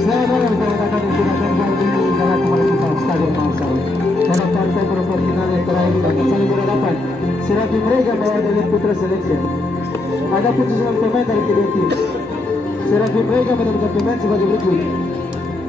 Saya boleh mengatakan yang sudah terjadi di dalam kemarin Stadion Marsal. Pada partai proporsional yang terakhir akan saling berhadapan. Serapi mereka bawa dari Putra Selection. Ada putusan pemain dari kedua tim. Serapi mereka menentukan pemain sebagai berikut.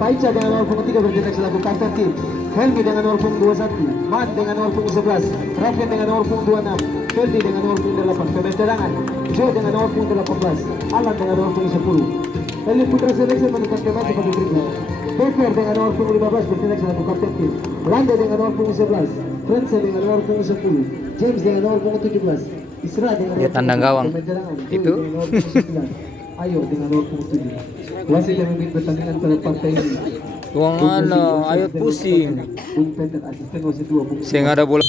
Paica dengan 0.3 bertindak selaku kapten tim. Helmi dengan 0.21, Man dengan 0.11, Rafian dengan 0.26, Feldi dengan 0.8, pemain cadangan, Joe dengan 0.18, Alan dengan 0.10. Eli Putra Selection menentukan pemain sebagai berikut. Becker dengan 0.15 bertindak selaku kapten tim. Randa dengan 0.11, Frenze dengan 0.10, James dengan 0.17, Isra dengan 0.10, Dia tandang gawang. pemain cadangan, Itu. dengan 0.9, Ayo dengan 0.7. Wasit yang memimpin pertandingan pada partai ini. Uang mana? Ayo pusing. Bung Peter asisten wasit 2. Saya nggak ada bola.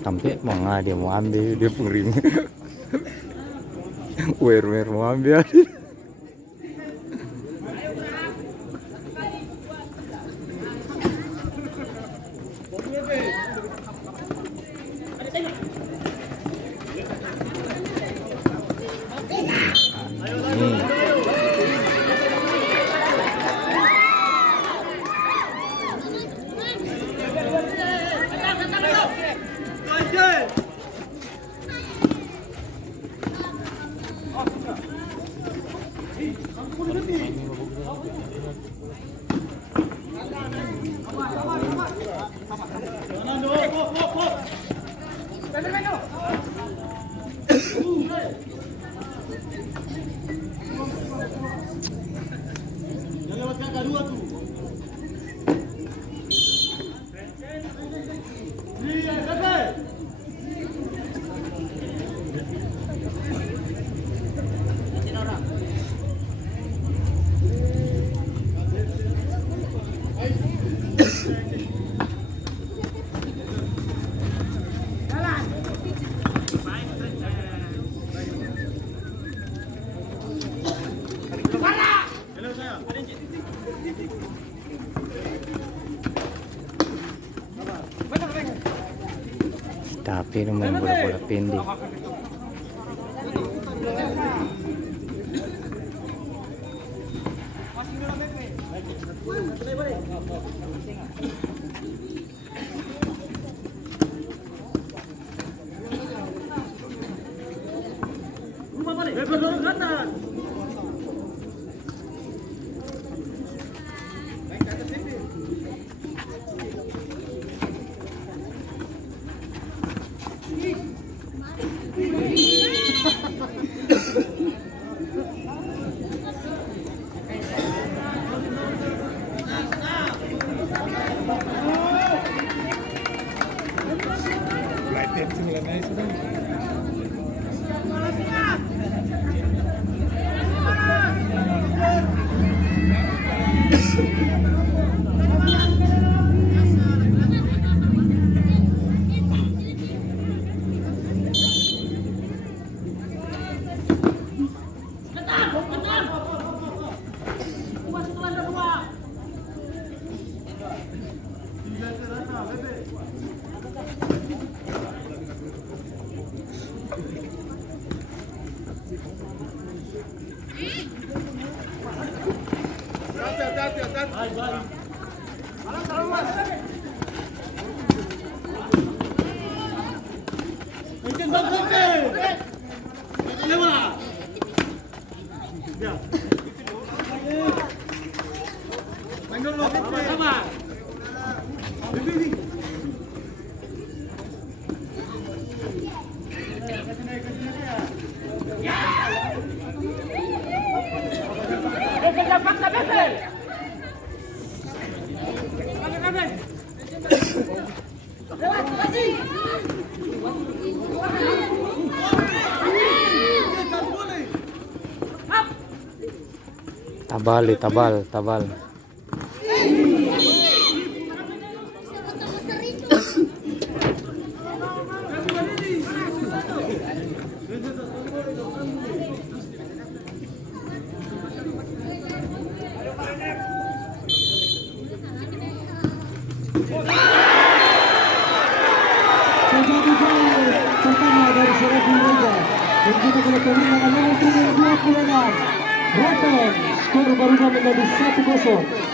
Tampil mau nggak dia mau ambil dia pengirim. Wer mau ambil. Tapi main bola-bola pendek. Tabal. Serabi Mega. Dan kita sudah kemenangan nomor 26. Raton, skor berubah menjadi 1-0.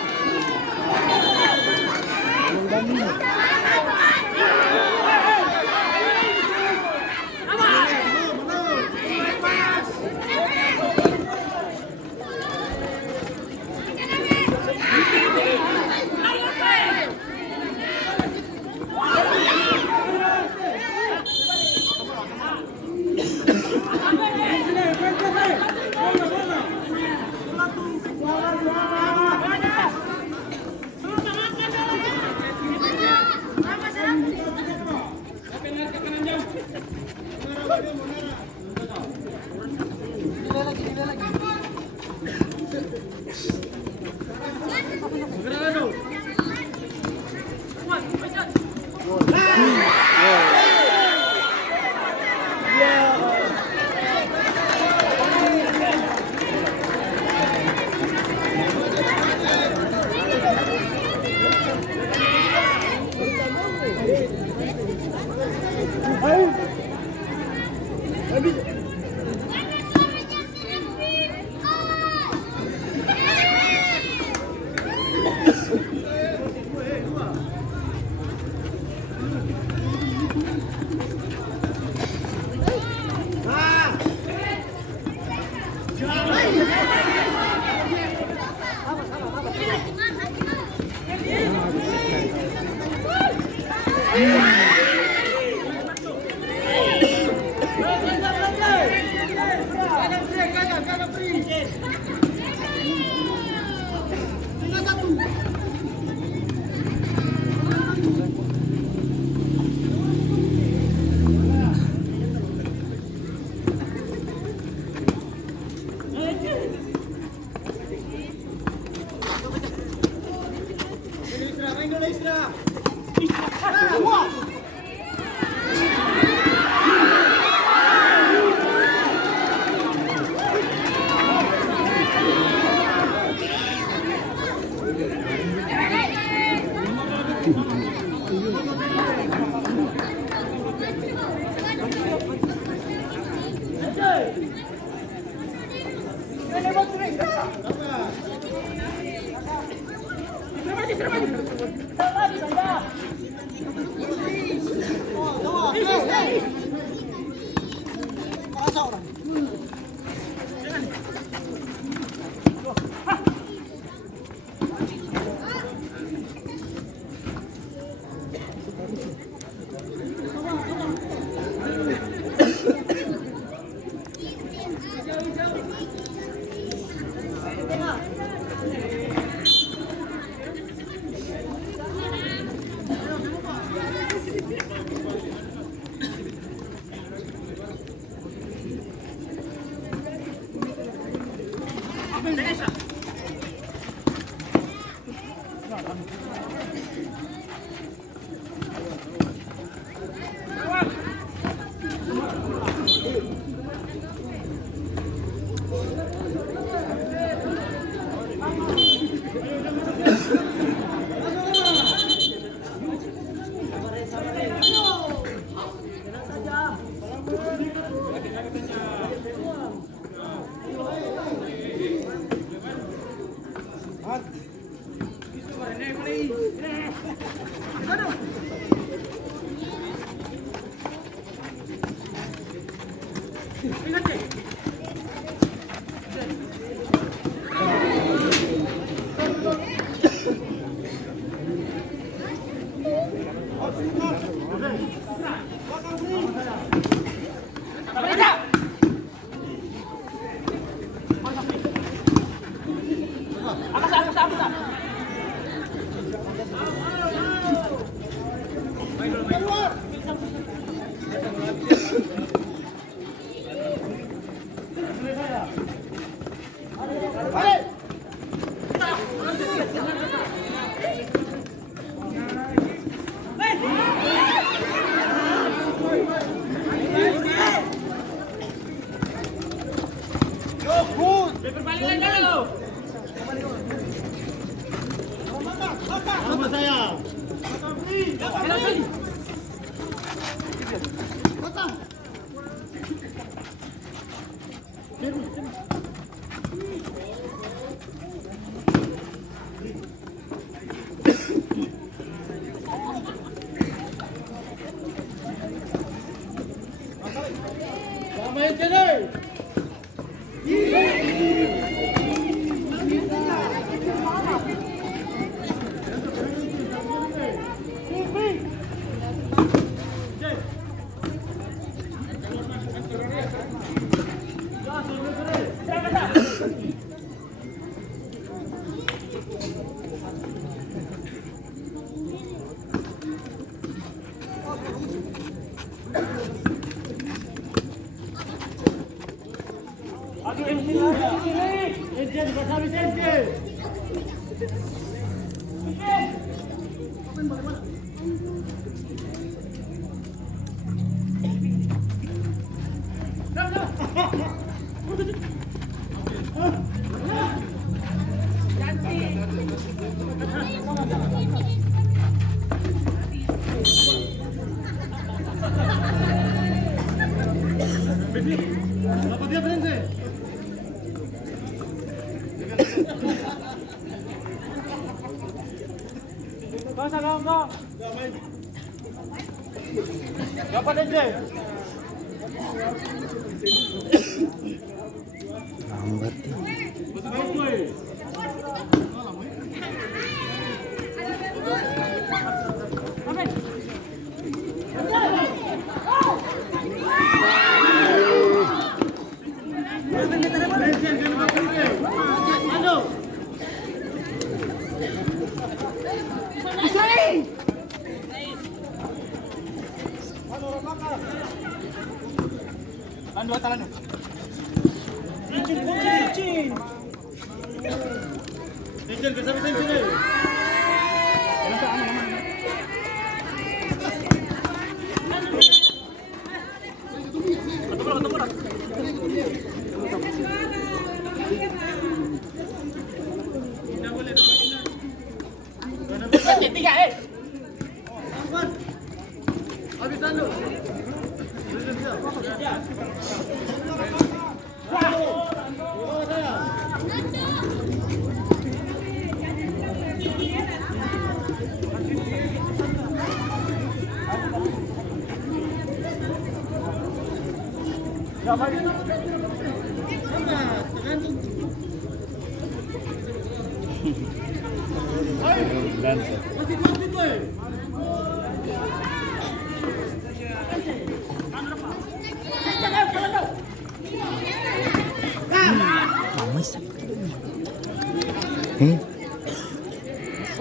Lambat ya.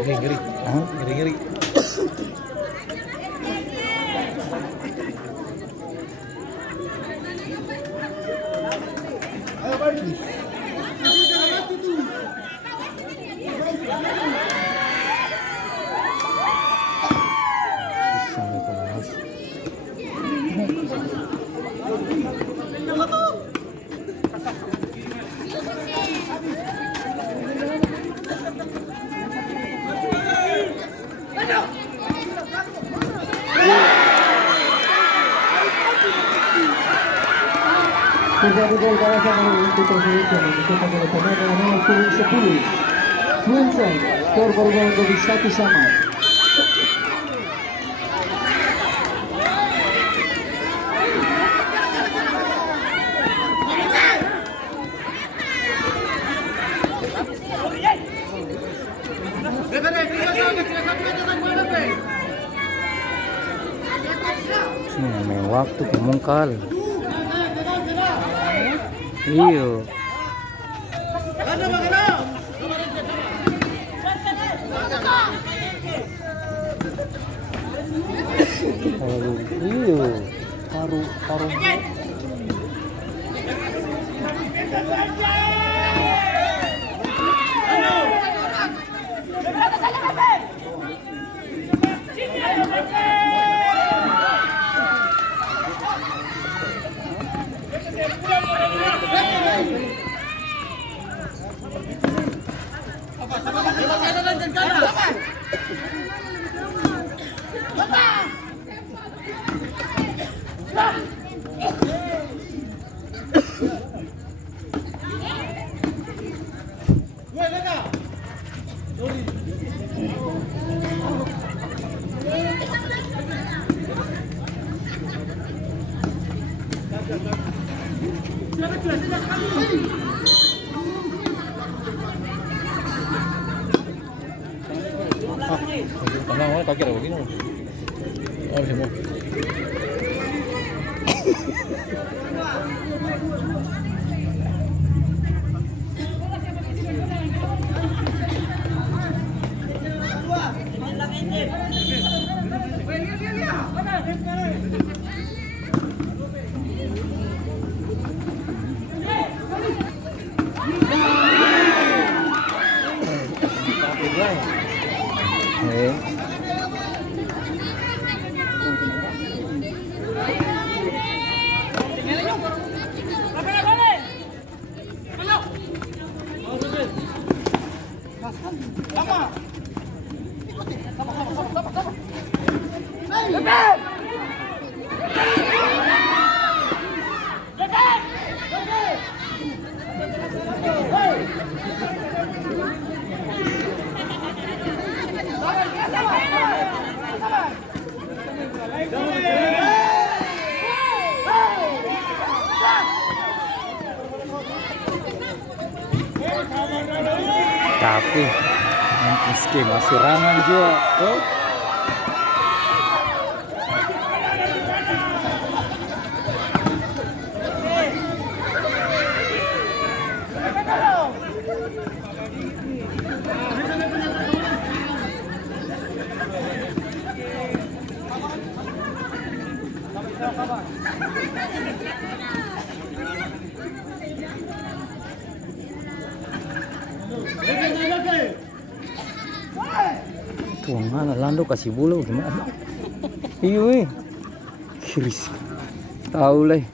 Ngeri-ngeri. Ngeri-ngeri. Sampai ke bawah. Terjadi gol balasan oleh Putra Selection yang dicetak oleh pemain dengan nomor punggung 10 Swinson. Skor berubah menjadi 1-1. Main waktu kemungkal. Iyo. Iyo. Paru. Tenang, oh, kaki begini. Oh, semua. Eh. Tapi skema serangan juga tuh. Tuh mana Lando kasih bola gimana? Iya, Chris tahu lah.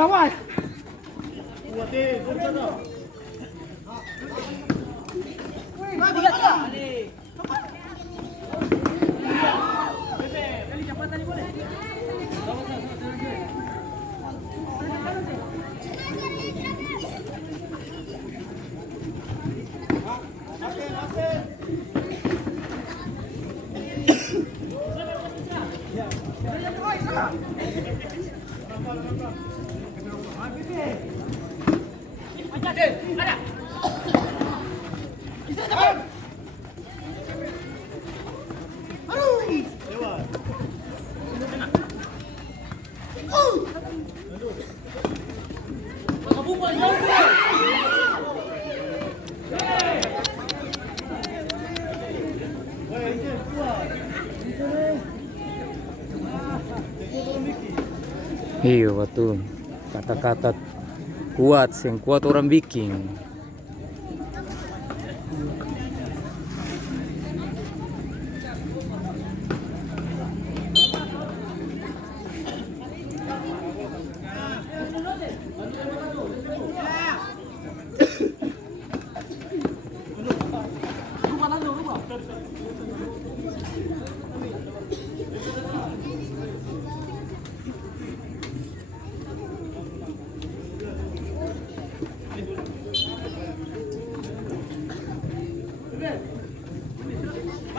Lawan. Iya betul, kata-kata kuat, yang kuat orang bikin.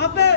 Apa?